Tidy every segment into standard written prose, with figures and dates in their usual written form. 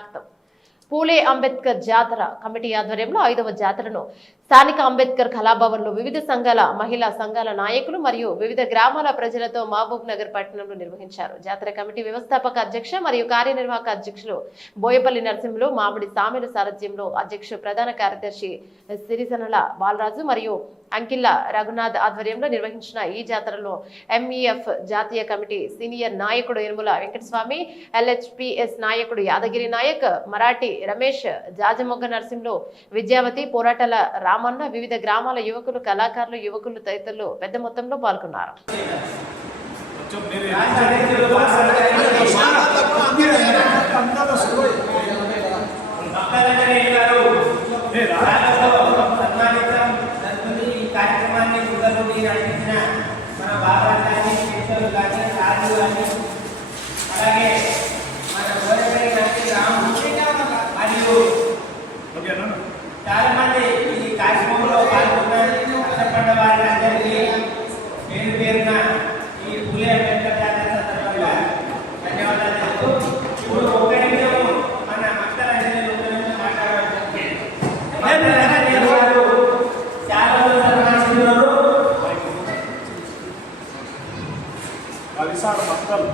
స్వాగతం. పూలే అంబేద్కర్ జాతర కమిటీ ఆధ్వర్యంలో 5వ జాతరను స్థానిక అంబేద్కర్ కళాభవన్లో వివిధ సంఘాల మహిళా సంఘాల నాయకులు మరియు వివిధ గ్రామాల ప్రజలతో మహబూబ్ నగర్ పట్టణంలో నిర్వహించారు. జాతర కమిటీ వ్యవస్థాపక అధ్యక్ష మరియు కార్యనిర్వాహక అధ్యక్షులు బోయపల్లి నరసింహులు, మామిడి సామెల సారథ్యంలో అధ్యక్షుడు ప్రధాన కార్యదర్శి సిరిసనల బాలరాజు మరియు అంకిల్ల రఘునాథ్ ఆధ్వర్యంలో నిర్వహించిన ఈ జాతరలో ఎంఈఎఫ్ జాతీయ కమిటీ సీనియర్ నాయకుడు ఇరుముల వెంకటస్వామి, ఎల్హెచ్పిఎస్ నాయకుడు యాదగిరి నాయక్, మరాఠీ రమేష్, జాజమొగ్గ నరసింహులు, విద్యావతి, పోరాటాల రామన్న, వివిధ గ్రామాల యువకులు, కళాకారులు, యువకులు తదితరులు పెద్ద మొత్తంలో పాల్గొన్నారు. మన బాబా కానీ శిక్షలు కానీ సాధువు కానీ అలాగే మన గోడపై కానీ రాము మరియు చాలా మంది ఈ కార్యక్రమంలో పాల్గొన్నారు. కష్టపడ్డ వారిని అందరికీ పేరు పేరున ఈ పూలే అంబేద్కర్ జాతర సందర్భంగా ధన్యవాదాలు చెప్తూ ఇప్పుడు ఒక నిమిషం మన అక్కల అంజలి ఒక నిమిషం మాట్లాడవచ్చు. చాలా సన్మానిస్తున్నారు. విశాల భక్తులు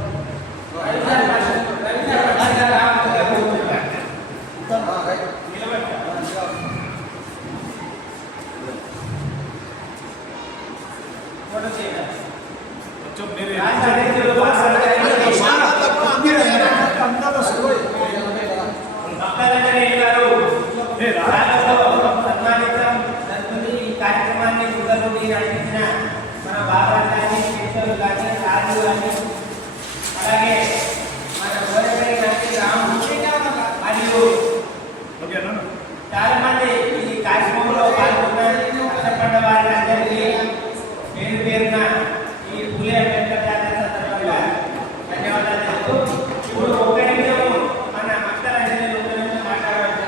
కార్యక్రమాన్ని నడిపించిన మన బాబా కానీ శిక్షలు కానీ సాధువు కానీ అలాగే మన గోడపై కానీ రాము మరియు చాలా మంది ఈ కార్యక్రమంలో పాల్గొన్నారు. కష్టపడ్డ వారిని అందరికీ పేరు పేరున ఈ పూలే అంబేద్కర్ జాతర సందర్భంగా ధన్యవాదాలు చెప్తూ ఇప్పుడు ఒక నిమిషం మన అక్కల అంజలి ఒక నిమిషం మాట్లాడవచ్చు.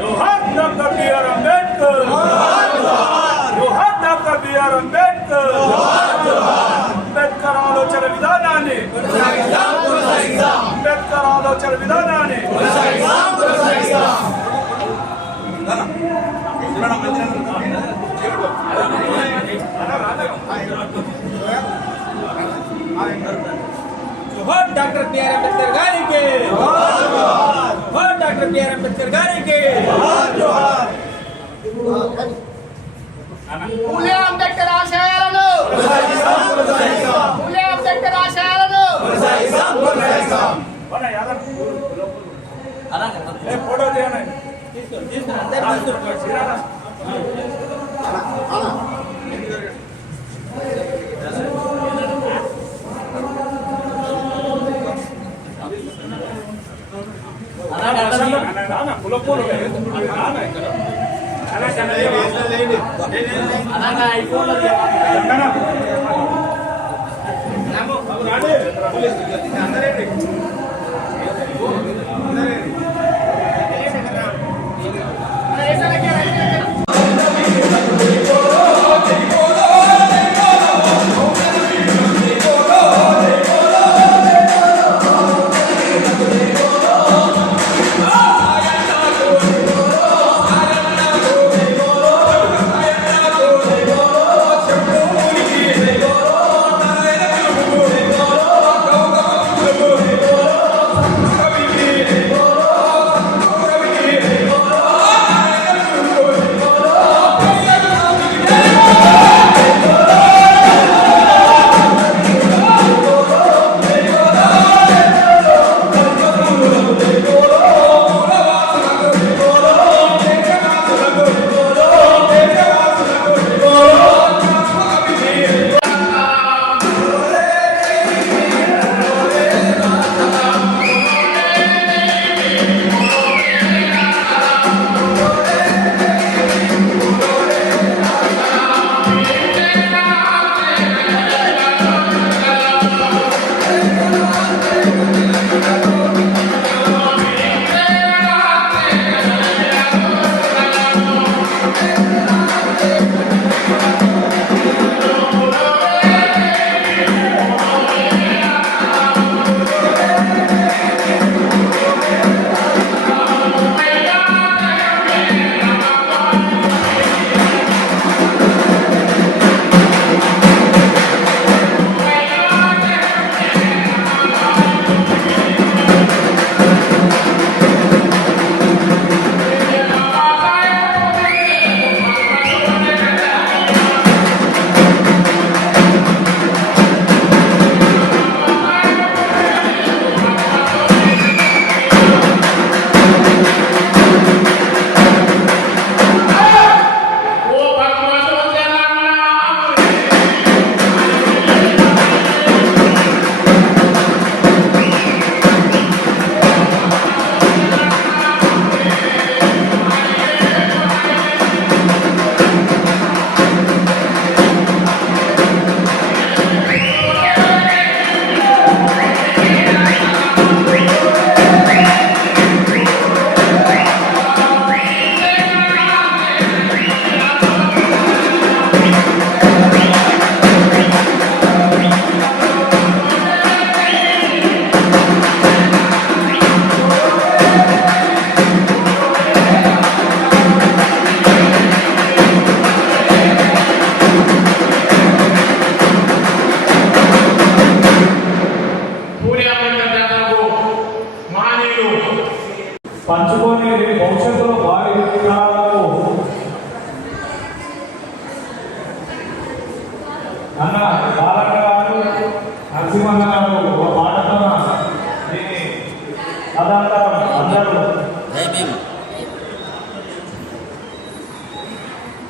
जोहार डॉक्टर बी.आर. अंबेडकर, जोहार डॉक्टर बी.आर. अंबेडकर, अंबेडकर आलोचన విధానాన్ని అంబేద్కర్ ఆలోచన విధానాన్ని जोहार डॉक्टर बी.आर. अंबेडकर गाరికి जोहार डॉक्टर बी.आर. अंबेडकर गाరికి పూలే అంబేద్కర్ ఆశయాలను పూలే అంబేద్కర్ ఆశయాలను ఫోటో తీయండి.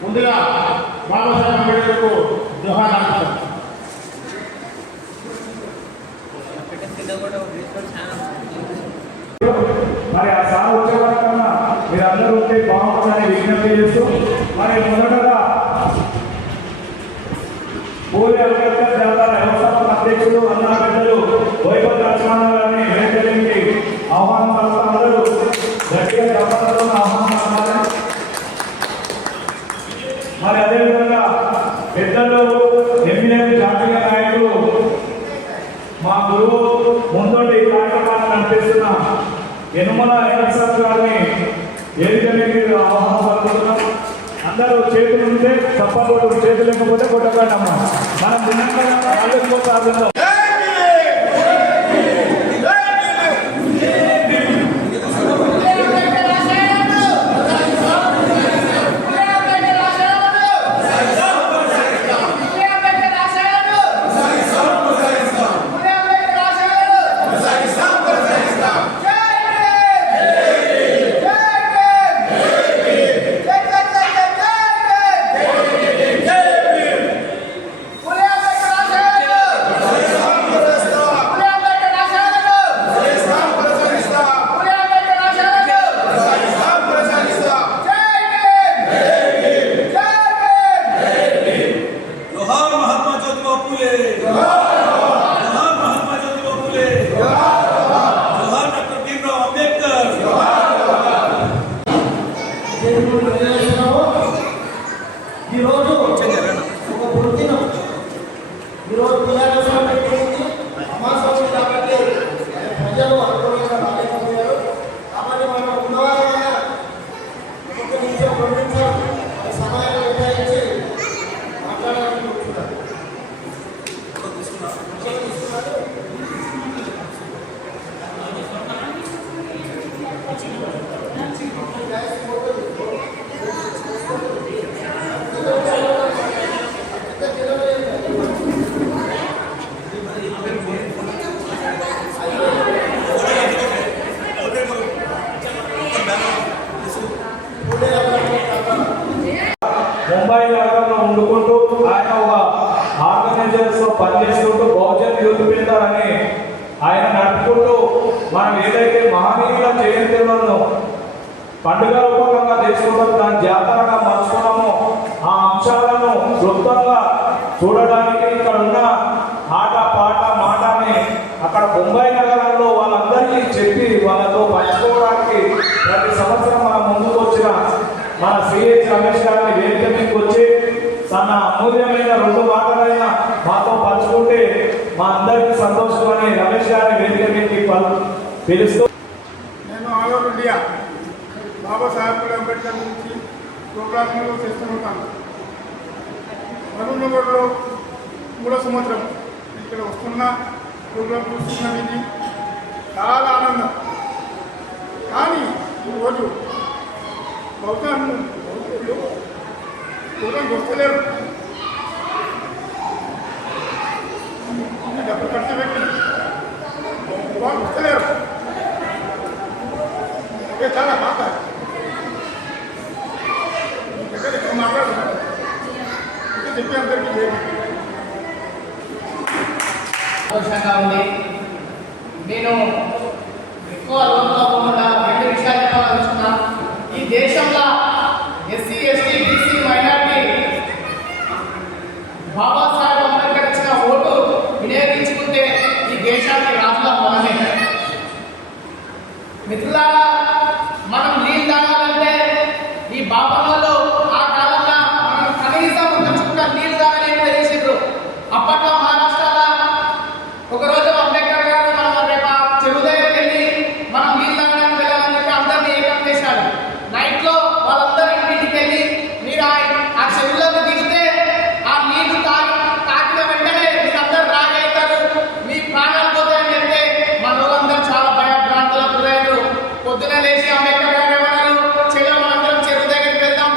ముందుగా బాబాసాహెబ్ అంబేద్కర్కు జోహార్ అంటారు. మరి ఆ సార్ వచ్చే వరకన్నా మీరందరూ ఉంటే బాగుంటుందని విజ్ఞప్తి చేస్తూ మరి మొదటగా పూలే అంబేద్కర్ జాతర వ్యవస్థాపక అధ్యక్షులు అన్నా పెద్దలు వైభవ్ లక్ష్మణ గారిని వేదికకి ఆహ్వానం పలుకుతున్నారు. గట్టిగా చెప్పడంతో ఆహ్వానం. మరి అదేవిధంగా పెద్దలు ఎమ్మెల్యే జాతీయ నాయకులు మా గురువు ముందుండి ఈ కార్యక్రమాన్ని నడిపిస్తున్న యనుమల ఎన్ఎస్ఆర్ గారిని వేదికకి ఆహ్వానం పలుకుతున్నాం. అందరూ చేతులు ఉంటే తప్పకుండా, చేతులు లేకపోతే కొట్టకండి అమ్మ. మనం దినంగా ఆలోచించాలి. ఈరోజు ఒక పుట్టినం. ఈరోజు పిల్లలు పెట్టింది సమాజం కాబట్టి ప్రజలు అనుకూలంగా రాలేకపోయారు. కాబట్టి మనం ఉన్నవారైనా ఒక నిమిషం 2 నిమిషాలు సమయాన్ని కేటాయించి మాట్లాడాలని కూర్చున్నారు. ముంబై నగరంలో ఉండుకుంటూ ఆయన ఒక ఆర్గనైజర్స్ లో పనిచేసుకుంటూ బహుజన్ యూత్ ఫెడరేషన్ అని ఆయన నడుపుకుంటూ మనం ఏదైతే మహనీయుల జయంతులను పండుగ రూపకంగా చేసుకుంటాం, దాని జాతరగా మర్చుకున్నామో ఆ అంశాలను క్లుప్తంగా చూడడానికి ఇక్కడ ఉన్న ఆట పాట మాటని అక్కడ ముంబై నగరంలో వాళ్ళందరికీ చెప్పి వాళ్ళతో పంచుకోవడానికి ప్రతి సంవత్సరం మన ముందుకు వచ్చిన మన సిహెచ్ రమేష్ గారిని వేదిక మీదకి వచ్చి తన అమూల్యమైన 2 మాటలైనా మాతో పంచుకుంటే మా అందరికీ సంతోషమని రమేష్ గారిని వేదిక మీదకి పిలుస్తూ, నేను all over India Babasaheb Ambedkar గురించి ప్రోగ్రాంలు చేస్తూ ఉంటాను. మహబూబ్నగర్లో 3వ సంవత్సరం ఇక్కడ వస్తున్న ప్రోగ్రాం చూస్తున్న ఇది చాలా ఆనందం. కానీ ఈరోజు ప్రోగ్రాం వస్తలేరు. డబ్బు ఖర్చు పెట్టి వాళ్ళు వస్తలేరు. చాలా బాగా ఎక్కడ మాట్లాడుతున్నారు ఇంకా చెప్పి అందరికీ లేదు. సంతోషంగా ఉంది. నేను ఎక్కువ లోతుగా పోకుండా 2 విషయాలు చెప్పాలనుకున్నా. ఈ దేశంలో SC ST BC minority Babasaheb Ambedkar ఇచ్చిన ఓటు వినియోగించుకుంటే ఈ దేశానికి రాజుల మనమే. మిత్రులారా, మనం నీళ్ళు తాగాలంటే ఈ బాపనలో ఆ కాలంలో మనం కనీసం ఒక చుక్క నీళ్ళు తాగలేకుండా చేసిండ్రు. అప్పట్లో మహారాష్ట్రలో ఒకరోజు అంబేద్కర్ గారు మనం రేపు చెరువు దగ్గరికి వెళ్ళి మనం నీళ్ళు తాగడానికి వెళ్ళాలని చెప్పి అందరినీ ఏకం చేశాడు. నైట్లో వాళ్ళందరూ ఇంటికి వెళ్ళి మీరు ఆ చెరువులోకి దిగితే ఆ నీళ్లు తాకిన వెంటనే మీరందరూ రాగవుతారు, మీ ప్రాణాలు పోతాయని చెప్తే మన వాళ్ళందరూ చాలా భయభ్రాంతులకు గురయ్యారు. పొద్దున లేచి అంబేద్కర్ గారు ఏమన్నారు, చెరువు మనందరం చెరువు దగ్గరికి వెళ్దాం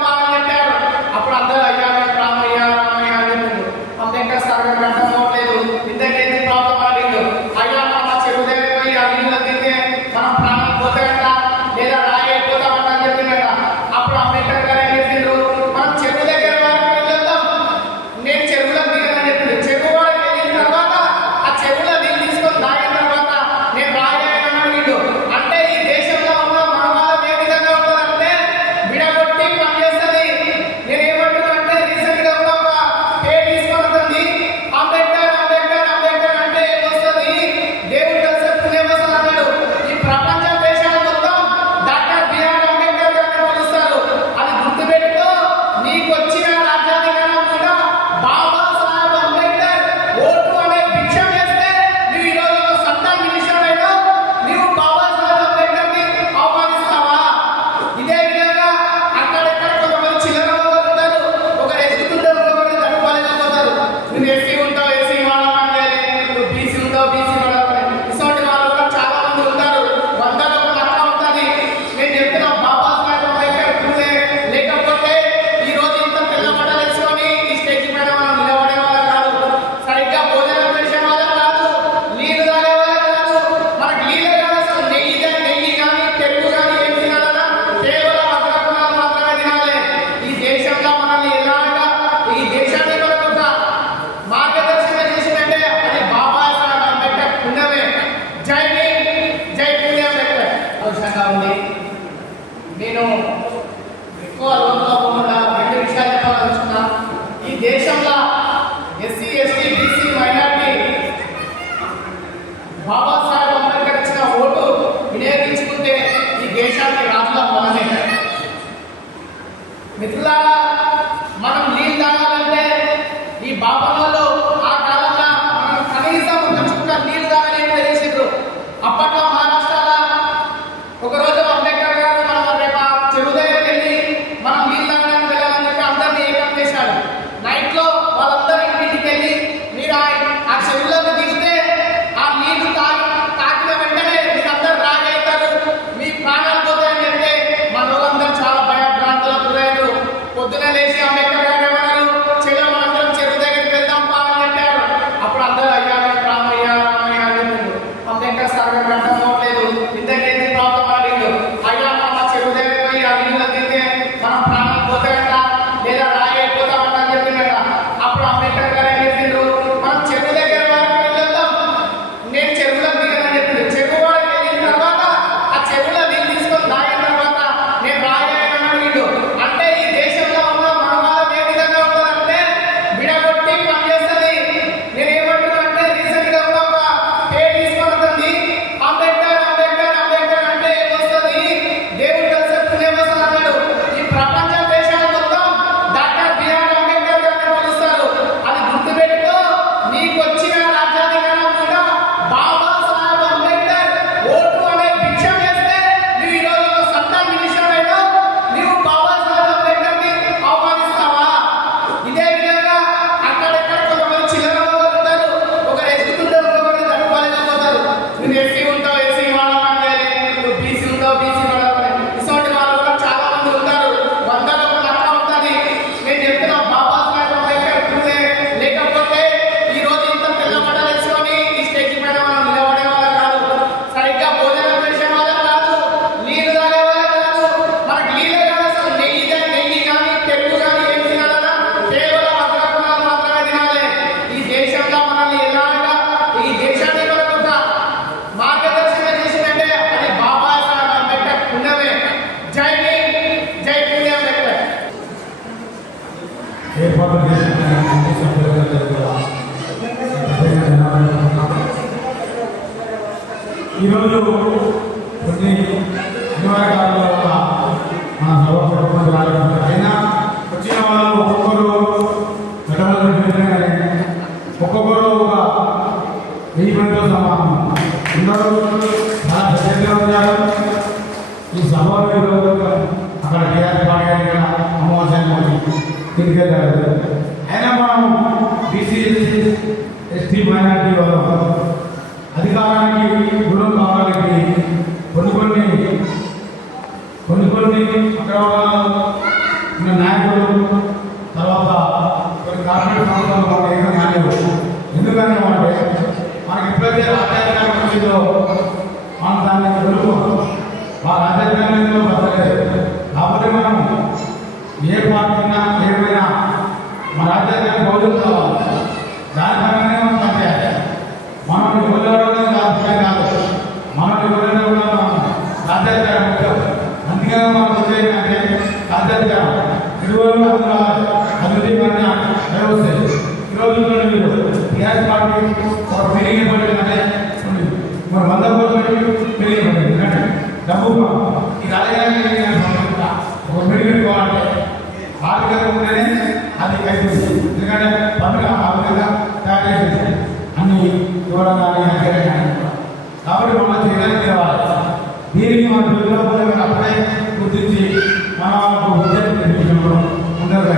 మిత్రులారా, మనం నీళ్ళు తాగాలంటే ఈ బాపనోళ్ళు ఆ కాలంలో మనం కనీసం ఒక చుక్క నీళ్ళు తాగలేని చేసిండ్రు. అప్పట్లో మహారాష్ట్రలో ఒకరోజు అంబేద్కర్ గారు మనం రేపు చెరువు దగ్గరికి వెళ్ళి మనం నీళ్ళు తాగడానికి వెళ్ళాలని చెప్పి అందరినీ ఏకం చేశాడు. నైట్లో వాళ్ళందరూ ఇంటికి వెళ్ళి మీరు ఆ చెరువులోకి దిగితే ఆ నీళ్లు తాకిన వెంటనే మీరందరూ రాగవుతారు, మీ ప్రాణాలు పోతాయని చెప్తే మన వాళ్ళందరూ చాలా భయభ్రాంతులకు గురయ్యారు. పొద్దున లేచి అంబేద్కర్ గారు ఏమన్నారు, చెరువు మనందరం చెరువు దగ్గరికి వెళ్దాం పా అని చెప్పారు. అప్పుడు అందరూ అయ్యా రామయ్య రామయ్య అని చెప్పారు. అంబేద్కర్ సార్ గారు అర్థం అవ్వలేదు, ఇంతకేంటి ప్రాబ్లం అడిగారు. అయ్యా మనం ఆ చెరువు దగ్గరికి పోయి ఆ నీళ్ళు దిగితే మనం ప్రాణాలు పోతాయంట లేదా రాగైపోతామంట అని చెప్పిందట. అప్పుడు అంబేద్కర్ గారు ఏం చెప్పిండ్రు, మనం చెరువు దగ్గర వరకు వెళ్దాం, నేను చెరువులో దిగానని చెప్పింది. చెరువు వాడికి వెళ్ళిన తర్వాత ఆ చెరువులో నీళ్ళు తీసుకొని తాగిన తర్వాత నేను రాగైనానని వీడు అంటే ఈ దేశంలో ఉన్న మనవాళ్ళం ఏ విధంగా ఉంటుందంటే విడగొట్టి పనిచేస్తుంది. నేను ఏమంటున్నా అంటే రీసెంట్ గా కూడా ఒక పేరు తీసుకున్నది అంబేద్కర్ అంబేద్కర్ అంబేద్కర్ అంటే ఏమొస్తుంది, దేవుడు కలిసి పుణ్యమొస్తుంది అన్నాడు. ఈ ప్రపంచ దేశాలు మొత్తం డాక్టర్ బిఆర్ అంబేద్కర్ గారిని పిలుస్తారు. అది గుర్తుపెట్టుకో, నీకు వచ్చిన రాజ్యాధికారం కూడా బాబా సాహెబ్ అంబేద్కర్ ఓటు అనే భిక్ష వేస్తే నువ్వు ఈరోజు ఒక సత్తా మినిస్టర్ అయినా నువ్వు బాబా సాహెబ్ అంబేద్కర్ ని అవమానిస్తావా? ఇదే విధంగా అక్కడెక్కడ కొంతమంది చిల్లర వాళ్ళు ఉంటారు, ఒకరు ఎదుగుతుంటారు, ఒకరు తట్టుకోలేకపోతారు. నువ్వు ఎస్సీ ఉంటావు, ఎస్సీ వాళ్ళని నువ్వు బీసీ ఉంటావు, బీసీ వాళ్ళని ఇటువంటి వాళ్ళు కూడా చాలా మంది ఉంటారు. వందల ఒక లెక్క ఉంటుంది. నేను చెప్తున్నా బాబా సాహెబ్ అంబేద్కర్ గుర్తే లేకపోతే ఈ రోజు ఇంత తెల్ల బట్టలు వేసుకొని ఈ స్టేజ్ పైన మనం నిలబడే వాళ్ళం కాదు, సరిగ్గా భోజనం చేసే వాళ్ళం కాదు, నీళ్లు తాగే వాళ్ళం కాదు. మనకి నీళ్ళే కాదు, అసలు నెయ్యి కానీ పెరుగు కానీ ఏం తినాలన్నా కేవలం అగ్రకులాలు మాత్రమే తినాలి. ఈ దేశంలో మనల్ని ఎలాగా ఈ దేశాన్ని మనకు ఒక మార్గదర్శనం చేసిందంటే అది బాబా సాహెబ్ అంబేద్కర్ పుణ్యమే. జై భీమ్, జై భీమ్ అంబేద్కర్. ఏర్పాటు చేసిన అన్ని సభ్యులందరికీ కూడా ప్రత్యేక ధన్యవాదాలు. ఈరోజు కొన్ని అనివార్యాలలో కూడా మన సభ పెట్టుకుని రాలేదు. అయినా వచ్చిన వాళ్ళు ఒక్కొక్కరు ఒక్కొక్కరు ఒక 1000 మందితో సమానం అందరూ చాలా ప్రత్యేకంగా ఉన్నారు. ఈ సభలో ఈరోజు అక్కడ టీఆర్ఎస్ పార్టీ గారి అమావాస్య తిరిగేదారు. అయినా మనం బీసీ ఎస్టీ మైనార్టీ వాళ్ళు అధికారానికి గుణం కావడానికి కొన్ని అక్కడ ఉన్న నాయకులు తర్వాత కొన్ని కార్పొరేట్ సంస్థలు వాళ్ళు ఏమీ కాలేవు. ఎందుకని అంటే మనకి ఎప్పుడైతే రాజ్యాంగం వచ్చిందో మనం దాన్ని కొనుక్కోం, ఆ రాజ్యాంగంలో బతకలేదు. కాబట్టి మనం ఏ పార్టీ ఉన్నా ఏమైనా మన రాజ్యాంగాన్ని గౌరవం కావాలి, దాని పరంగానే మనం పనిచేయాలి. మనం ఎవరెవరైనా కాదు, మనం ఎవరైనా కూడా మనం రాజ్యాంగం ముఖ్యం. అందుకనే మనం వచ్చేదంటే రాజ్యాంగం ఇరువురు అభివృద్ధి పైన వ్యవస్థ. ఈరోజు మీరు టీఆర్ఎస్ పార్టీ ఒక పెరిగిన పడిందంటే మరి 100 కోట్లు పెరిగిన పడింది. ఎందుకంటే డబ్బు ఈ రాజకీయాన్ని ఒక పెరిగిపోవాలంటే ఆర్థికంగా ఉంటేనే అది అయిపోయింది. ఎందుకంటే పనులు ఆ విధంగా తయారు చేసేది అన్ని ఇవ్వడం కానీ కాబట్టి మనం చేయడానికి తెలవాలి. దీనికి మన పిల్లలు అప్పుడే గుర్తించి మన వాళ్ళకు ఉద్యోగం ఉండదు.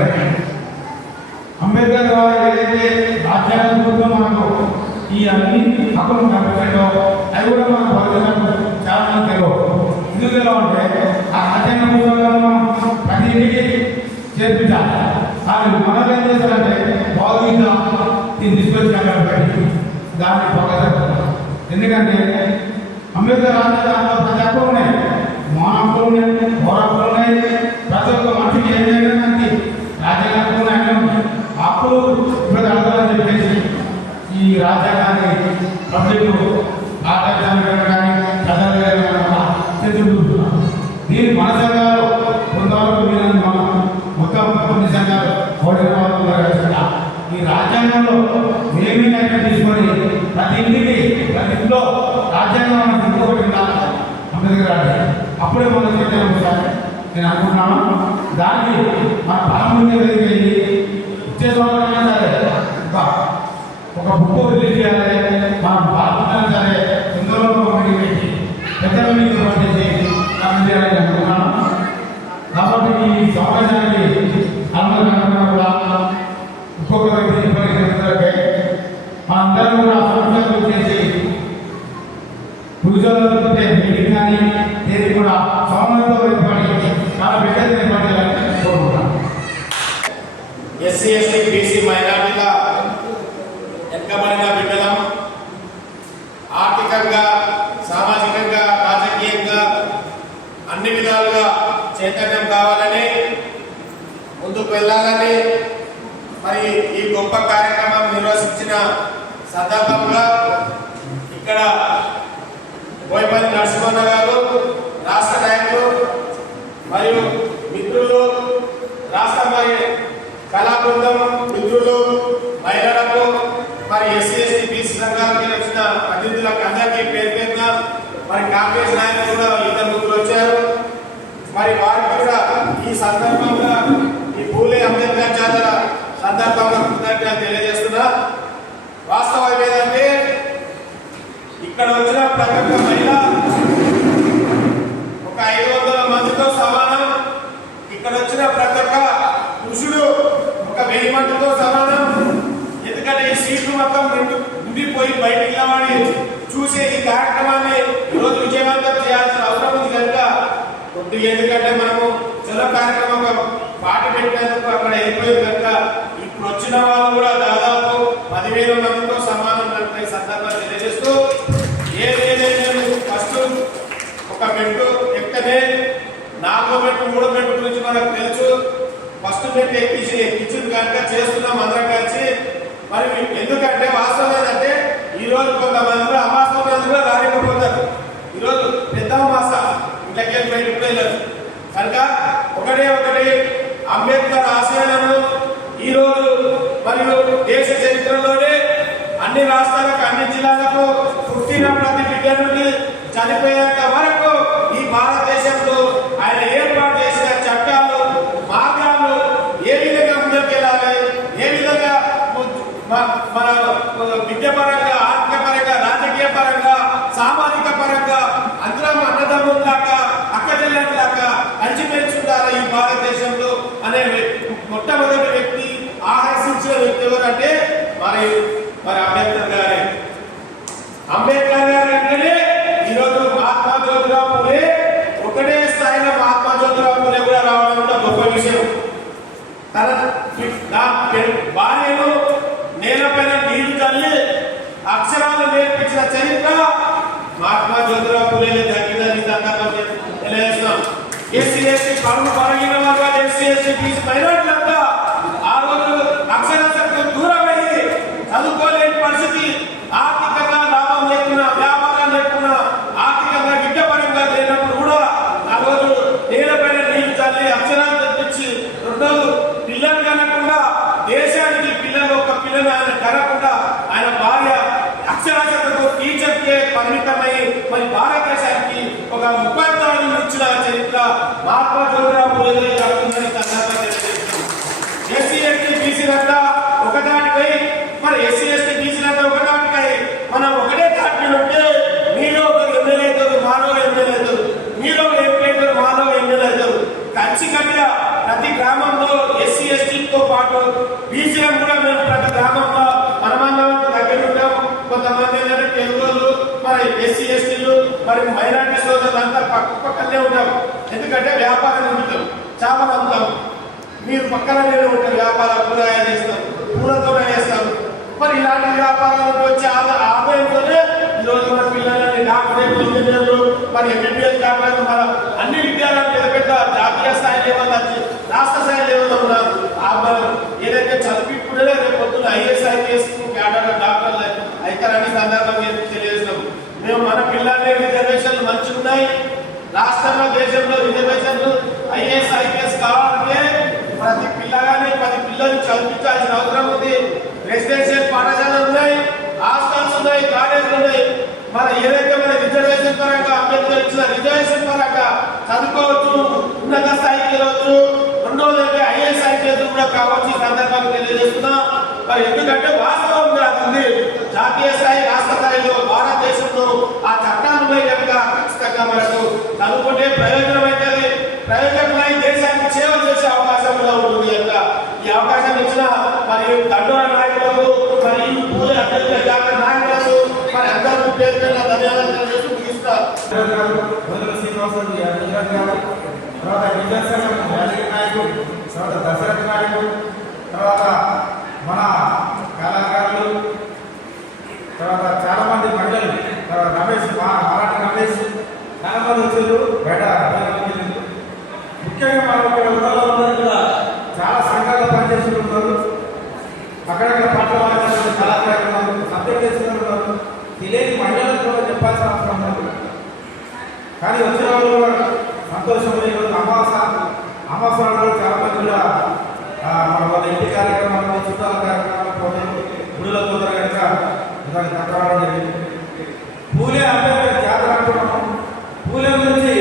అంబేద్కర్ గారు ఏదైతే రాజ్యాంగం కోసం మనకు ఈ అన్ని హక్కులు కల్పించో అవి కూడా మన భవిష్యత్తు చాలా మంది తెలియవు. ఎందుకు తెలియవంటే ఆ రాజ్యాంగ పుస్తకాలను మనం ప్రతి ఇంటికి చేర్పించాలి. కానీ మనలో ఏం చేస్తారంటే బాగుందా దీన్ని తీసుకొచ్చి అక్కడ పెట్టి దాన్ని పొగజెప్తారు. ఎందుకంటే అంబేద్కర్ రాజ్యాంగంలో ప్రతి హక్కులు ఉన్నాయి, మానవ హక్కులు ఉన్నాయి, పౌర హక్కులు ఉన్నాయి. ప్రతి ఒక్క మనిషికి ఏం చేయడానికి రాజ్యాంగ హక్కులు ఉన్నాయి. హక్కులు ఇప్పుడు అడగాలని చెప్పేసి ఈ రాజ్యాంగాన్ని పబ్లిక్ రాజ్యాంగం కానీ ప్రజలు దీని మన సంఘాలు కొంతవరకు మీరని మనం మొత్తం కొన్ని సంఘాలు ఈ రాజ్యాంగంలో ఏమైనా తీసుకొని ప్రతి ఇంటికి ప్రతి ఇంట్లో రాజ్యాంగం మనకు ఇంకొకటి ఉండాలి అంబేద్కర్ గారి. అప్పుడే మనం నేను అనుకుంటున్నాను. దానికి మన పాలన వచ్చే సంవత్సరం సరే ఒక బుక్ రిలీజ్ చేయాలి, మన పాలన సరే ఇందులో పెట్టి పెద్ద చేసి అనుకున్నాను. కాబట్టి ఈ సమాజానికి అనుమతి కూడా ఒక్కొక్క వ్యక్తి మనందరం కూడా సమస్యలు చేసి పూజలు మీటింగ్ కానీ ఏది కూడా సమన్వయంతో ఏర్పడి చాలా బిడ్డలు ఏర్పడాలని కోరుకుంటున్నాను. ఎస్సీ ఎస్టీ బీసీ మైనార్టీల వెనుకబడిన బిడ్డలం ఆర్థికంగా, సామాజికంగా, రాజకీయంగా అన్ని విధాలుగా చైతన్యం కావాలని, ముందుకు వెళ్ళాలని మరి ఈ గొప్ప కార్యక్రమం నిర్వహించిన సందర్భంగా ఇక్కడ బోయపల్లి నరసింహన్న గారు, రాష్ట్ర నాయకులు మరియు మిత్రులు, రాష్ట్ర మరి కళా బృందం మిత్రులు, మహిళలకు మరి ఎస్సీ ఎస్టీ బీసీ సంఘాలకు వచ్చిన అతిథులకు అందరికీ పేరు పేరున మరి కాంగ్రెస్ నాయకులు కూడా ఇద్దరు ముగ్గురు వచ్చారు. మరి వారికి కూడా ఈ సందర్భంగా ఈ పూలే అంబేద్కర్ జాతర సందర్భంగా కృతజ్ఞతలు తెలియజేస్తున్నా. వాస్తవం ఏదంటే ఇక్కడ వచ్చిన ప్రతి ఒక్క మహిళ ఒక 500 మందితో సమానం, ఇక్కడ వచ్చిన ప్రతి ఒక్క పురుషుడు ఒక 1000 మందితో సమానం. ఎందుకంటే ఈ సీట్లు మొత్తం నిండిపోయి బయటికి నిలబడి చూసే ఈ కార్యక్రమాన్ని ఈరోజు విజయవంతం చేయాల్సిన అవసరం ఉంది కనుక కొద్దిగా, ఎందుకంటే మనము చలో కార్యక్రమం పాటు పెట్టినందుకు అక్కడ వెళ్ళిపోయింది కనుక ఇప్పుడు వచ్చిన వాళ్ళు కూడా దాదాపు 10,000 మందితో సమానం కనుక ఈ సందర్భాన్ని తెలియజేస్తూ ఏదైతే ఫస్ట్ ఒక మెట్టు ఎక్కనే 4వ మెట్టు 3వ మెట్టు గురించి మనకు తెలుసు. ఫస్ట్ మెట్టు ఎక్కించింది కనుక చేస్తున్నాం అందరం కలిసి. మరి ఎందుకంటే వాస్తవం ఏంటంటే ఈరోజు కొంతమంది అమాసం కూడా రాలేకపోతారు. ఈరోజు పెద్ద మాస ఇంట్లోకి బయటకు వెళ్ళారు కనుక ఒకటి అంబేద్కర్ ఆశయాలను ఈరోజు మరియు దేశ చరిత్రలోనే అన్ని రాష్ట్రాలకు, అన్ని జిల్లాలకు పుట్టిన ప్రతి బిడ్డ నుండి చనిపోయేంత వరకు ఈ భారతదేశంలో ఆయన ఏర్పాటు చేసిన చట్టాలు, మార్గాలు ఏ విధంగా ముందుకెళ్ళాలి, ఏ విధంగా మన విద్యాపరంగా, ఆర్థిక పరంగా, రాజకీయ పరంగా, సామాజిక పరంగా అందరం అన్నదమ్ములాగా, అక్కచెల్లెళ్ళలాగా కలిసిమెలిసి ఉండాలి ఈ భారతదేశంలో అనే మొట్టమొదటి వ్యక్తి, ఆహర్షించిన వ్యక్తి ఎవరంటే మరి అంబేద్కర్ గారే. అంబేద్కర్ గారు అంటేనే ఈరోజు మహాత్మా జ్యోతిరావు పూలే ఒకటే స్థాయిలో మహాత్మా జ్యోతిరావు పూలే కూడా రావడం కూడా గొప్ప విషయం. తన భార్యను నేలపైన నీళ్లు చల్లి అక్షరాలు నేర్పించిన చరిత్ర మహాత్మా జ్యోతిరావు పూలే దక్కిందని తెలియజేస్తున్నాం. ఎస్సీ ఎస్టీ పనులు పరగిన వర్గాల ఎస్సీ ఎస్టీ బీసీ మైనార్టీలంతా ఆ రోజు అక్షరాస్యతకు దూరమయ్యి చదువుకోలేని పరిస్థితి, ఆర్థికంగా లాభం లేకున్నా, వ్యాపారం లేకున్నా, ఆర్థికంగా విద్యాపరంగా లేనప్పుడు కూడా ఆ రోజు నేలపైన నీళ్లు చల్లి అక్షరాలు తెప్పించి 2 పిల్లలు కనకుండా దేశానికి ఒక పిల్లలు ఆయన కనకుండా ఆయన భార్య అక్షరాస్యతకు టీచర్కే పరిమితమై మరి భారతదేశానికి ఒక ఉపాధ్యాయులు ఇచ్చిన చరిత్ర మహాత్మా జ్యోతిరావు పూలే జరుగుతుందని సందర్భంగా తెలియజేస్తున్నాం. ఎస్సీ ఎస్టీ బీసీలంతా ఒకదానిపై మరి ఎస్సీ ఎస్టీ బీసీలంతా ఒకదానిపై మనం ఒకటే పార్టీ ఉంటే మీలో ఒక ఎమ్మెల్యే అవుతారు, మాలో ఎమ్మెల్యే అవుతారు, మీలో ఎంపీ అవుతారు, మాలో ఎమ్మెల్యే అవుతారు. ఖచ్చితంగా ప్రతి గ్రామంలో ఎస్సీ ఎస్టీతో పాటు బీసీలను కూడా మేము ప్రతి గ్రామంలో మనమందరం దగ్గర ఉంటాం. కొంతమంది ఏంటంటే తెలుగులు, మరి ఎస్సీ ఎస్టీలు, మరి మైనార్టీ సోదరులు అంతా పక్కనే ఉంటాం. ఎందుకంటే వ్యాపారం నిమిత్తం చేపలు అమ్ముతాం, మీరు పక్కనే ఉంటారు, వ్యాపారం కూరగాయలు చేస్తారు, పూలతోనే చేస్తారు. మరి ఇలాంటి వ్యాపారాలకు వచ్చే ఆదాయంతోనే ఈరోజు మన పిల్లలని డాక్టరేట్, ఇంజనీర్లు, మరి ఎంబీబీఎస్ డాక్టర్లు, మన అన్ని విద్యాలయాలు పెద్ద పెద్ద జాతీయ స్థాయి లెవెల్ వచ్చి రాష్ట్ర స్థాయి లెవెల్లో ఉన్నారు. ఏదైతే చదివిప్పుడే రేపు పొద్దున్న ఐఏఎస్ ఐపీఎస్ క్యాడర్ డాక్టర్లు అవుతారని సందర్భంగా తెలియజేస్తున్నాం. మేము మన పిల్లలే రిజర్వేషన్లు మంచిగా ఉన్నాయి. రాష్ట్రంలో, దేశంలో రిజర్వేషన్లు ఐఏఎస్ ఐపీఎస్ కావాలంటే ప్రతి పిల్లగానే 10 పిల్లలు చదివించాల్సిన అవసరం ఉంది. రెసిడెన్షియల్ పాఠశాలలు ఉన్నాయి, హాస్టల్స్ ఉన్నాయి, కాలేజీలు ఉన్నాయి. మన ఏదైతే మన రిజర్వేషన్ పరంగా అంబేద్కర్ ఇచ్చిన రిజర్వేషన్ పరంగా చదువుకోవచ్చు, ఉన్నత స్థాయికి వెళ్ళవచ్చు. చెప్పి ఐఏఎస్ ఐపీఎస్ కూడా కావచ్చు ఈ సందర్భంగా తెలియజేస్తున్నా. మరి ఎందుకంటే వాస్తవంగా ఉంది జాతీయ స్థాయి రాష్ట్ర స్థాయిలో భారతదేశంలో ఆ చట్టాన్ని కనుక ఖచ్చితంగా మనకు చదువుకుంటే ప్రయోజనం అవుతుంది. ప్రయోజనమై దేశానికి సేవ చేసే అవకాశం కూడా ఉంటుంది కనుక ఈ అవకాశం ఇచ్చిన మరి దండోర నాయకులకు మరి పూలే అంబేద్కర్ జాతర నాయకులకు మరి అందరూ పేరు ధన్యవాదాలు తెలియజేస్తూ ముగిస్తారు. తర్వాత విజయ్ సంఘం యాదగిరి నాయకుడు, తర్వాత దశరథ నాయకుడు, తర్వాత మన కళాకారులు, తర్వాత చాలా మంది మహిళలు, తర్వాత రమేష్ మరాఠీ రమేష్ చాలా మంది వచ్చారు. బయట ముఖ్యంగా మనం ఇక్కడ ఊళ్ళో చాలా సంఘాలు పనిచేస్తూ ఉన్నారు. అక్కడక్కడ పాటలు పాడుతున్నారు, కళాకారులు ఉన్నారు, సబ్జెక్ట్ చేస్తున్నారు ఉన్నారు. తెలియని మహిళలకు కూడా చెప్పాల్సిన అవసరం ఉంది. కానీ వచ్చిన వాళ్ళు కూడా సంతోషం. అమాసాలు చాలా మంది కూడా మన వాళ్ళ ఇంటి కార్యక్రమాలు, చుట్టాల కార్యక్రమాలు పోతారు, గుడిలో పోతారు కనుక దాన్ని తగ్గడం జరిగింది. పూలే అంబేద్కర్ జాతర అంటున్నాము. పూలే గురించి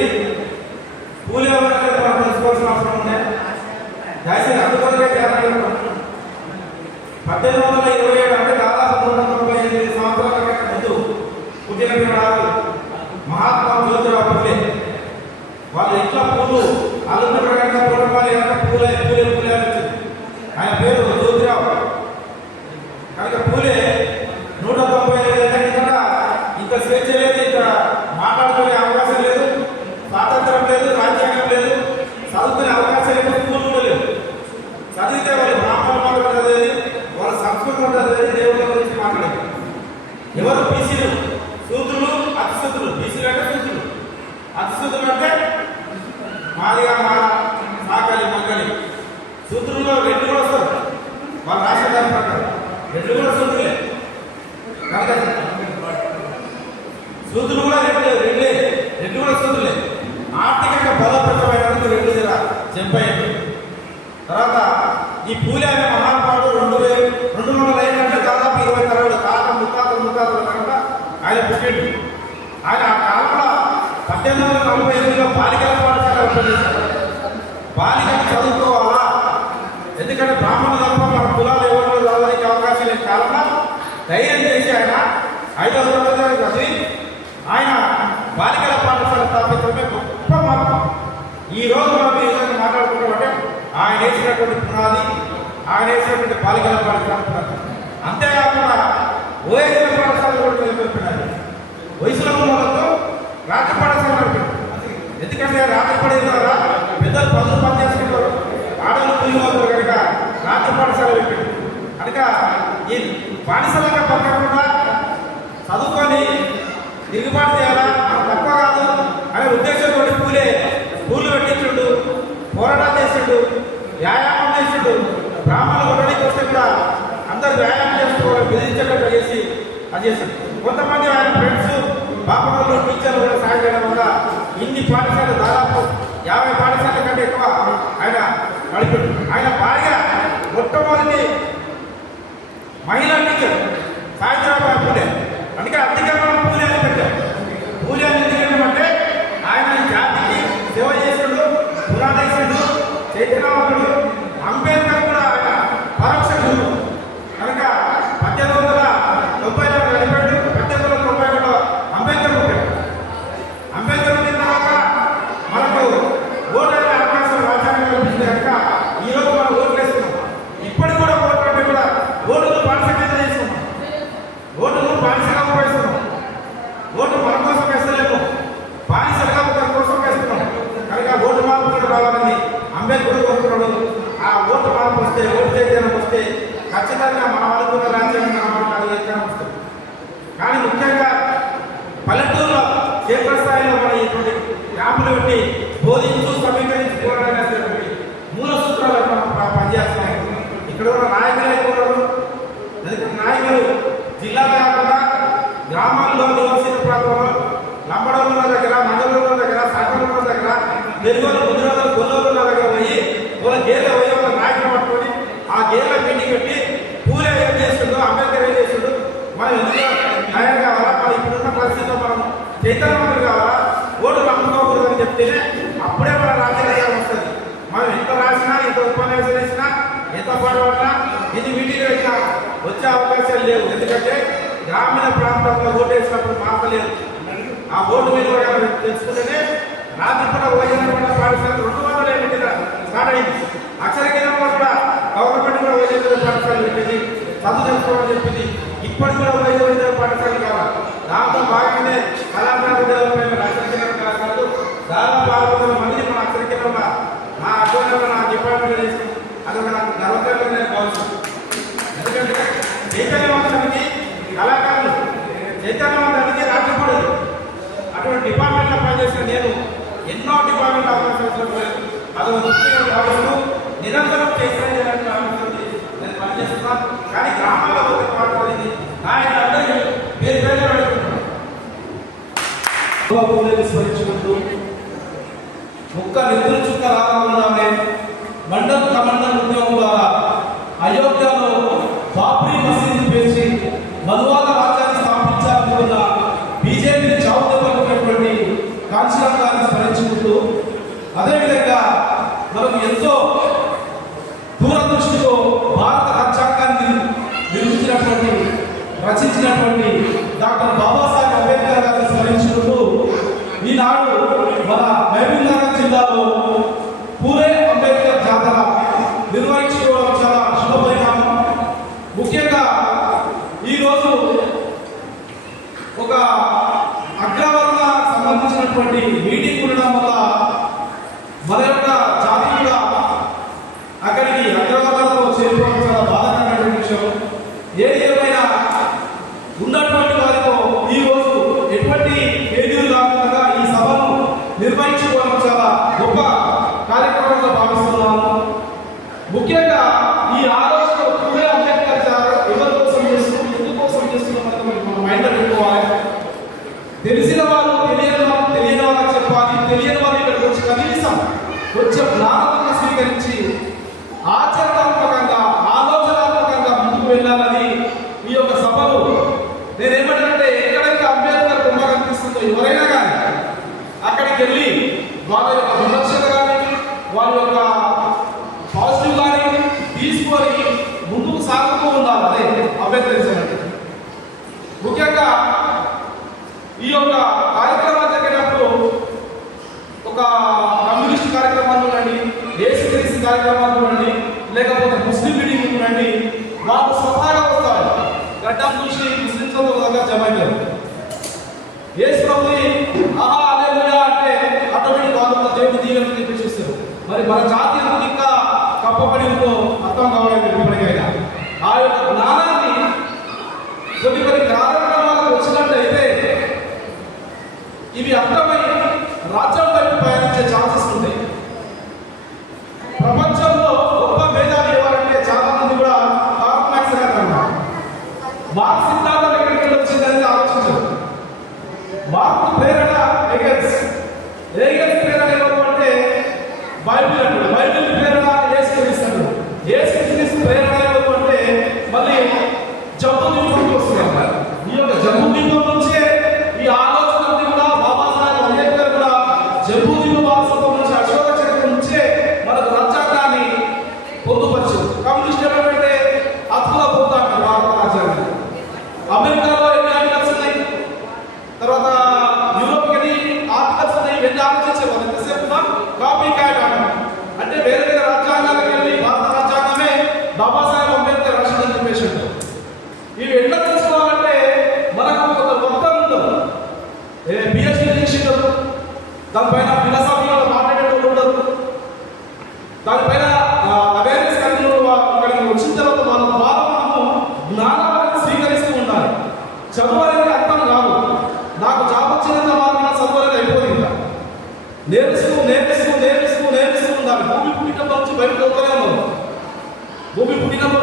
పూలే మనం తెలుసుకోవాల్సిన అవసరం ఉంది. దయచేసి అందుకొరకే జాతర 1827 అంటే దాదాపు 198 సంవత్సరాల ముందు పుట్టిన పిల్లలు మహాత్మా జ్యోతిరావు పూలే. వాళ్ళు ఎట్లా పూలు అల్లుకున్న పూలపాలి పూలే పూలే పూలే అని వచ్చింది. ఆయన పేరు జ్యోతిరావు కనుక పూలే 195 ఏళ్ళ కింద ఇంకా స్వేచ్ఛ లేదు, ఇంకా మాట్లాడుకునే అవకాశం లేదు, స్వాతంత్రం లేదు, రాజ్యాంగం లేదు, చదువుకునే అవకాశం లేదు, స్కూల్ కూడా లేదు. చదివితే వాళ్ళు బ్రాహ్మణ మాటలు చదివేది, వాళ్ళ సంస్కృతం చదివేది, దేవుళ్ళ గురించి మాట్లాడేది. ఎవరు బీసీలు, సూత్రులు, అతిశూద్రులు. బీసీలు అంటే సూత్రులు, అతిశూద్రులు అంటే మాదిగా మాకలి మంగలి. సూత్రుల్లో రెడ్లు కూడా వస్తారు. వాళ్ళు రాష్ట్ర దాని ప్రకారం రెడ్లు కూడా సూత్రులే కనుక సూత్రులు కూడా రెడ్లు కూడా సూత్రులే. ఆర్థికంగా బలోపేతమైనందుకు రెడ్లు చెంపయ్యారు. తర్వాత ఈ పూలే అనే మహానుభావుడు 200 ఏళ్ళంటే దాదాపు 20 తరాలు కాలం ముత్తాతల కనుక ఆయన పుట్టిండు. ఆయన ఆ కాలంలో 1848లో బాలికల పాఠశాల ఓపెన్ చేశారు. బాలికలు చదువుకోవాలా, ఎందుకంటే బ్రాహ్మణ తప్ప మన కులాలు ఎవరు చదవడానికి అవకాశం లేని కాలంలో ధైర్యం చేసి ఆయన 5వ తరగతి చదివి ఆయన బాలికల పాఠశాల స్థాపించడమే గొప్ప మార్పు. ఈ రోజు మనం ఈ విధంగా మాట్లాడుకుంటామంటే ఆయన వేసినటువంటి పునాది, ఆయన వేసినటువంటి బాలికల పాఠశాల పునాది. అంతేకాకుండా ఓఎస్ఎం పాఠశాల కూడా నిలబెట్టినారు. వయసులో వాళ్ళతో రాత్రి పాఠశాల నడిపారు. ఎందుకంటే రాత్రి పడే ద్వారా పెద్దలు పనులు పని చేసుకుంటారు, ఆడలు పులి అవుతారు కనుక రాత్రి పాఠశాల పెట్టారు. కనుక ఈ బానిసలుగా పక్కకుండా చదువుకొని తిరుగుబాటు చేయాలా, మనం తప్ప కాదు అనే ఉద్దేశంతో పూలే స్కూళ్ళు పెట్టించుండు, పోరాటాలు చేసిండు, వ్యాయామం చేసిండు. బ్రాహ్మణులు ఉండడానికి వస్తే కూడా అందరు వ్యాయామం చేసుకోవడం బెదిరించేటట్టు చేసి అది చేసిండు. కొంతమంది ఆయన ఫ్రెండ్స్ బాపనూరు టీచర్లు కూడా సాయం చేయడం వల్ల ఇన్ని పాఠశాలలు దాదాపు 50 పాఠశాలల కంటే ఎక్కువ ఆయన నడిపాడు. ఆయన భార్య మొట్టమొదటి మహిళా టీచర్ సాయంత్రం పూలే. అందుకే అధికంగా పూలే అని పెట్టారు. పూలే అని ఎందుకంటే ఆయన జాతికి సేవ చేసాడు, పురాణేశ్వరుడు, చైతన్యవంతుడు. అంబేద్కర్ కూడా ఆయన పరోక్ష గురువు కనుక 1890లో నడిపాడు. 1891లో అంబేద్కర్ పుట్టాడు. అంబేద్కర్ పుట్టిన తర్వాత మనకు ఓటు అనే అవకాశం రాజ్యాంగం కల్పించింది కనుక ఈరోజు మనం ఓట్లు వేస్తున్నాం. ఇప్పటికి కూడా ఓటు అంటే కూడా ఓటును బానిస కింద చేస్తున్నాం, ఓటును బానిసగా ఉపయోగిస్తున్నాం. ఓటు మన కోసం వేస్తలేము, బానిసలుగా ఒకరి కోసం వేస్తున్నాం. కనుక ఓటు మార్పు కూడా రావాలని అంబేద్కర్ కోరుతున్నాడు. ఆ ఓటు మార్పు వస్తే, ఓటు చైతన్యం వస్తే ఖచ్చితంగా మనం అనుకున్న రాజ్యాంగం వస్తుంది. కానీ ముఖ్యంగా పల్లెటూరులో క్షేత్రస్థాయిలో మన ఇటువంటి క్యాంపులు పెట్టి బోధించు, సమీకరించి పోరాడాల్సినటువంటి మూల సూత్రాలు మనం పనిచేస్తున్నాయి. ఇక్కడ ఉన్న నాయకులు అయిపోవడం, నాయకులు జిల్లాలో కాకుండా గ్రామాల్లో, నివసించిన ప్రాంతంలో, లంబడోళ్ళ దగ్గర, మండలంలో దగ్గర, సాగరంలో దగ్గర, తెలుగులో ముద్రలో గొల్లూరుల దగ్గర పోయి వాళ్ళ గేర్ల పోయి వాళ్ళ నాయకులు పట్టుకొని ఆ గేర్ల పిండి కట్టి పూలే ఏం చేస్తుండో, అంబేద్కర్ ఏం చేస్తుండో, మనం ఎందుకు న్యాయం కావాలా, మన ఇప్పుడున్న పరిస్థితిలో మనం చైతన్యవంతులు కావాలా, ఓటు నమ్ముకోకూడదని చెప్తేనే అప్పుడే మన రాజ్యాంగం వస్తుంది. మనం ఎంత రాసినా, ఎంత ఉపన్యాసం ఇచ్చినా ఎంత పడవన్నా ఎన్ని మీటింగ్లు పెట్టినా వచ్చే అవకాశాలు లేవు. ఎందుకంటే గ్రామీణ ప్రాంతంలో ఓటు వేసినప్పుడు మారలేదు. ఆ ఓటు విలువ తెలుసుకుంటేనే రాత్రి పూట వైద్య పాఠశాల 200 ఏళ్ళ స్టార్ట్ అయింది. అక్షర కేంద్రంలో కూడా గవర్నమెంట్ కూడా వైద్య పాఠశాల పెట్టింది, చదువు తెలుసుకోవడం చెప్పింది. ఇప్పటికి కూడా వైద్య పాఠశాల కావాలి. దాంతో భాగంగానే కళాకారుల అక్షర కేంద్రం కళాకారులు దాదాపు 600 మందిని మన అక్షర కేంద్రంలో నా అధ్వర్యంలో నా డిపార్ట్మెంట్ చేసి అదొక నాకు గర్వకారంగా నేను భావిస్తున్నాను. ఎందుకంటే చైతన్యవంతానికి కళాకారులు చైతన్యవంతానికి రాజ్యపడదు. అటువంటి డిపార్ట్మెంట్లో పనిచేసిన నేను ఎన్నో డిపార్ట్మెంట్ అవకాశాలు అదొక దృష్టిగా భావిస్తూ నిరంతరం చైతన్యాన్ని ఆలోచించి నేను పనిచేస్తున్నాను. కానీ గ్రామాల్లో ఒక పాటుపడింది ఆయన అందరికీ పేరు పేరుగా పెడుతున్నాను. స్మరించుకుంటూ ఒక్క నిద్ర చుక్క రాకుండానే మండల కమండల ఉద్యోగం ద్వారా అయోధ్యలో బాబ్రీ మసీదు పేర్చి మధువాద రాజ్యాన్ని స్థాపించాలనుకున్న బీజేపీని చావుదెబ్బకున్నటువంటి కాంచీరామ్ గారిని స్మరించుకుంటూ అదేవిధంగా మనకు ఎంతో దూరదృష్టితో భారత రాజ్యాంగాన్ని రచించినటువంటి డాక్టర్ బాబాసాహెబ్ అంబేద్కర్ గారిని స్మరించుకుంటూ ఈనాడు మన మహబూబ్నగర్ జిల్లాలో పూలే అంబేద్కర్ జాతర నిర్వహించుకోవడం చాలా శుభపరిణామం. ముఖ్యంగా ఈరోజు ఒక అగ్రవర్ణ సంబంధించినటువంటి మీటింగ్ ఉండడం వల్ల మన యొక్క జాతి కూడా అక్కడికి అగ్రవర్ణంలో చేరుకోవడం చాలా బాధాకరమైన విషయం. ఏది ఏమైనా ఉన్నటువంటి వారితో ఈరోజు ఎటువంటి పేదీలు కాకుండా ఈ సభను నిర్వహించుకోవడం చాలా గొప్ప కార్యక్రమంగా భావిస్తున్నాము. ముఖ్యంగా ఈ ఆలోచన పూలే అంబేద్కర్ జాతర ఎవరి కోసం చేస్తున్నాం, ఎందుకోసం చేస్తున్నాం అనేది మనం మైండ్లో పెట్టుకోవాలి. తెలిసిన వాళ్ళు తెలియని వాళ్ళకి చెప్పాలి. తెలియని వాళ్ళు ఇక్కడికి వచ్చి కనీసం కొంచెం జ్ఞానాన్ని స్వీకరించి ఆచరణాత్మకంగా ఆలోచనాత్మకంగా ముందుకు వెళ్ళాలని ఈ యొక్క సభలు నేనేమంటానంటే ఎక్కడైతే అంబేద్కర్ బొమ్మ కనిపిస్తుందో ఎవరైనా కానీ అక్కడికి వెళ్ళి వాళ్ళ యొక్క విమర్శలు కానీ వాళ్ళ యొక్క పాజిటివ్ కానీ తీసుకొని ముందుకు సాగుతూ ఉండాలి. అదే అభ్యర్థించాలంటే ముఖ్యంగా ఈ యొక్క కార్యక్రమాలు జరిగేటప్పుడు ఒక కమ్యూనిస్ట్ కార్యక్రమాలు ఉండండి, ఏసీసీ కార్యక్రమాలు ఉండండి, లేకపోతే ముస్లిం మీటింగ్ ఉండండి, వాళ్ళు స్వతహాగా వస్తారు. గడ్డం చూసి ముస్లింస్ దగ్గర జమైపోయారు. ఏసు ప్రభుని ఆహా హల్లెలూయా అంటే ఆటోమేటిక్ వాళ్ళు దేవుడు దీవెనని చెప్పేస్తారు. మరి మన జాతి ఎందుకు ఇంకా కప్పబడి ఉందో అర్థం కావడానికి ఇప్పటికైనా ఆ యొక్క జ్ఞానాన్ని కొన్ని కార్యక్రమాలకు వచ్చినట్టయితే ఇవి అర్థమై రాజ్యం వైపు ప్రయాణించే ఛాన్సెస్ ఉంటాయి. ప్రపంచంలో గొప్ప మేధావి ఎవరంటే చాలా మంది కూడా కార్ల్ మార్క్స్ గారు అన్నారు. మార్క్స్ సిద్ధాంతం ఎక్కడికి వచ్చిందని ఆలోచించారు. మార్క్స్ ప్రేరణ హెగెల్స్ ప్రేరణ ఎవరు అంటే బైబిల్ అంటారు. బైబిల్ ప్రేరణ యేసుక్రీస్తు అంటారు. యేసుక్రీస్తు ప్రేరణ ఎవరు అంటే మళ్ళీ జంబూ ద్వీపం వస్తున్నారు. ఈ యొక్క జంబూ ద్వీపం నుంచే ఈ ఆలోచన కూడా బాబాసాహెబ్ అంబేద్కర్ కూడా జంబూ ద్వీప వారసత్వం నుంచి అశోక చక్రం నుంచే మనకు రాజ్యాంగాన్ని పొందుపరిచారు. కమ్యూనిస్ట్ అంటే అద్భుత పొంద అంటారు భారత రాజ్యాంగం. అమెరికాలో ఎన్ని ఆర్టికల్స్ ఉన్నాయి, తర్వాత యూరోప్కి ఎన్ని ఆర్టికల్స్ ఉన్నాయి, ఇవన్నీ ఆలోచించేవారు. ఎంతసేపు కాపీ క్యాట్ అంటే వేరే వేరే రాజ్యాంగాలకు వెళ్ళి భారత రాజ్యాంగమే బాబాసాహెబ్ అంబేద్కర్ రాసిందని చెప్పేసి అంటారు. ఇవి ఎట్లా తెలుసుకోవాలంటే మనకు ఒక మొత్తం ఉండదు. పిహెచ్డీ చేసేటప్పుడు దానిపైన ఫిలాసఫీలో మాట్లాడేటప్పుడు ఉండదు. దానిపైన అవేర్నెస్ కలిగిన అక్కడికి వచ్చిన తర్వాత మన ద్వారా మనము జ్ఞానాన్ని స్వీకరిస్తూ ఉండాలి. చదువు అనేది అర్థం కాదు. నాకు జాబ్ వచ్చినంత మాత్రం చదువు అనేది అయిపోతుంది. ఇంకా నేర్పిస్తూ ఉండాలి. భూమి పుట్టినప్పటి నుంచి బయటకు వస్తూనే ఉన్నాం. భూమి పుట్టినప్పటి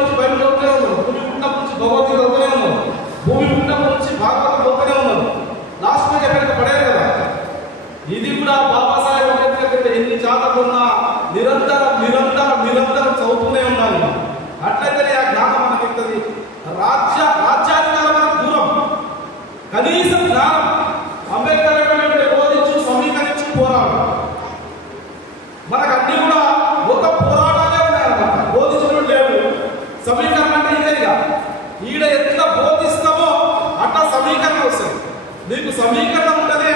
సమీకరణ ఉంటేనే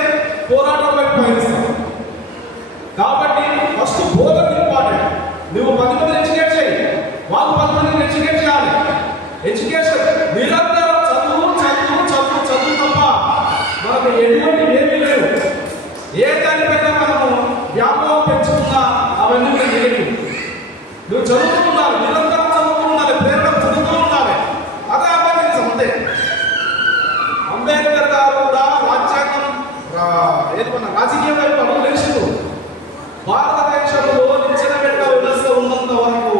పోరాటం వైపు పయనిస్తాం. కాబట్టి ఫస్ట్ బోధన ఇంపార్టెంట్. నువ్వు 10 మందిని ఎడ్యుకేట్ చేయి, వాళ్ళు 10 మందిని ఎడ్యుకేట్ చేయాలి. ఎడ్యుకేషన్ నిరంతరం చదువు చదువు చదువు చదువు తప్ప మనకు ఎటువంటి ఏమీ లేవు. ఏ దానిపైన మనము వ్యామోహం పెంచుకున్నా అవన్నీ నెగటివ్. నువ్వు చదువుతూ ఉండాలి, నిరంతరం చదువుతూ ఉండాలి, ప్రేరణ చదువుతూ ఉండాలి. అదే అబ్బాయి అంతే. అంబేద్కర్ గారు కూడా రాజ్యాంగం ఏదైనా రాజకీయ వైపు అడుగు వేసిండు. భారతదేశంలో నిచ్చెనబెట్ట వ్యవస్థ ఉన్నంత వరకు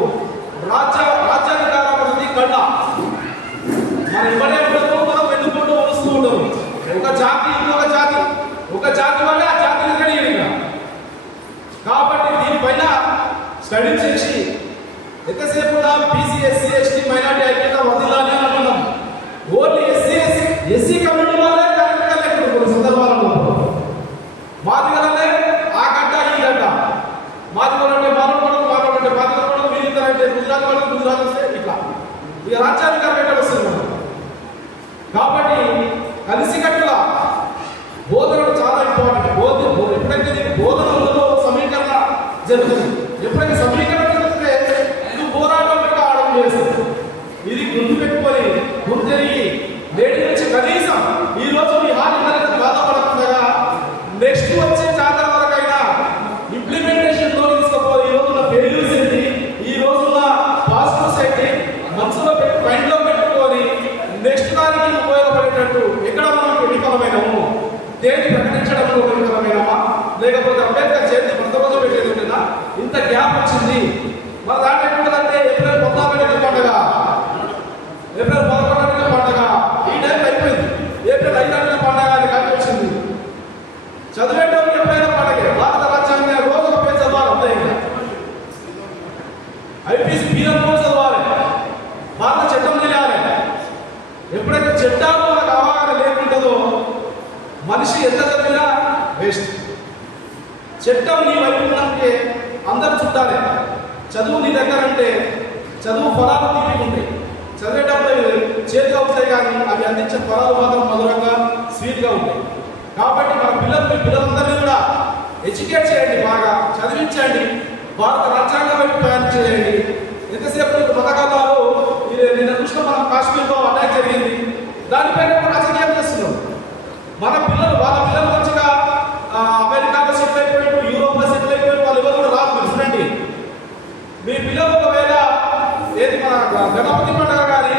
రాజ్యాధికార పరిధి కళ్ళ మనం ఇవ్వడే ఉండదు, మనం వెన్నుకుంటూ వస్తూ ఉండదు. ఒక జాతి ఇంకొక జాతి, ఒక జాతి వల్ల ఆ జాతిని కలిగిన. కాబట్టి దీనిపైన స్టడీ చేసి ఎంతసేపు కూడా బీసీ ఎస్సీ ఎస్టీ మైనార్టీ ఐక్యత వదిలాలి అని అనుకున్నాం. ఓన్లీ ఎస్సీ కమ్యూనిటీ వాళ్ళే కరెక్ట్గా లేకుండా కొన్ని సందర్భాలలో మాదిగలనే ఆ గడ్డ ఈ గడ్డ, మాదిగలంటే మారోడంటే మాదిగలు, వీరిద్దరంటే గుజరాత్ వస్తే ఇట్లా ఇక రాజ్యాధికారం ఎక్కడ వస్తుంది మనం. కాబట్టి కలిసికట్టుగా బోధనలు చాలా ఇంపార్టెంట్. ఎప్పుడైతే నీకు బోధన ఉందో సమీకరణ జరుగుతుంది. ఎప్పుడైతే సమీకరణ జరిగితే నువ్వు పోరాటం పెట్టి ఆడడం చేస్తుంది. ఇది గుర్తు పెట్టుకొని గుర్తు జరిగి నేటి నుంచి కనీసం ఈ రోజు మీ హాని బాధపడకుండా నెక్స్ట్ వచ్చే జాతర వరకైనా ఇంప్లిమెంటేషన్ లో తీసుకోవాలి. ఈ రోజున ఫెయిల్యూర్స్ ఏంటి, ఈ రోజున పాజిటివ్స్ ఏంటి మనసులో పెట్టి మైండ్ లో పెట్టుకొని నెక్స్ట్ దానికి ఉపయోగపడేటట్టు ఎక్కడ మనం విఫలమైనము, దేన్ని ప్రకటించడంలో విఫలమైనమా, లేకపోతే అంబేద్కర్ జయంతి ప్రతిరోజు పెట్టేది ఉంటుందా, ఇంత గ్యాప్ వచ్చింది. మన దాంట్లో ఎక్కడంటే ఏప్రిల్ 14 పండుగ, ఏప్రిల్ 11 పండుగ, ఈ టైం అయిపోయింది. ఏప్రిల్ 5 పండుగ అని కలిపి వచ్చింది. చదివేటప్పుడు ఎప్పుడైనా పండుగ భారత రాజ్యాంగం రోజు ఒక పేరు చదవాలి అంతే. ఇంకా ఐపీసీ పీఎం కూడా చదవాలి, భారత చట్టం తెలియాలి. ఎప్పుడైతే చట్టాలు మనకు అవగాహన లేకుంటుందో మనిషి ఎంత చదివినా వేస్ట్. చట్టం నీ వైపు ఉన్నందుకే అందరూ చుట్టాలి. చదువు నీ దగ్గర అంటే చదువు ఫలాలు తీపి ఉంటాయి. చదివేటప్పుడు చేతిగా అవుతాయి కానీ అవి అందించే ఫలాలు మాత్రం మధురంగా స్వీట్గా ఉంటాయి. కాబట్టి మన పిల్లలందరినీ కూడా ఎడ్యుకేట్ చేయండి, బాగా చదివించండి, భారత రాజ్యాంగం వైపు ప్రయాణం చేయండి. ఎంతసేపు పథకాలు నిన్న చూసిన మనం కాశ్మీర్లో అటాక్ జరిగింది, దానిపైన రాజకీయం చేస్తున్నాం. మన పిల్లలు వాళ్ళ పిల్లలు మంచిగా అమెరికాలో సెటిల్ అయిపోయారు, యూరోప్లో సెటిల్ అయిపోయారు, వాళ్ళు ఎవరు కూడా రాదు. చూడండి మీ పిల్లలు ఒకవేళ ఏది మన గణపతి పండుగ కానీ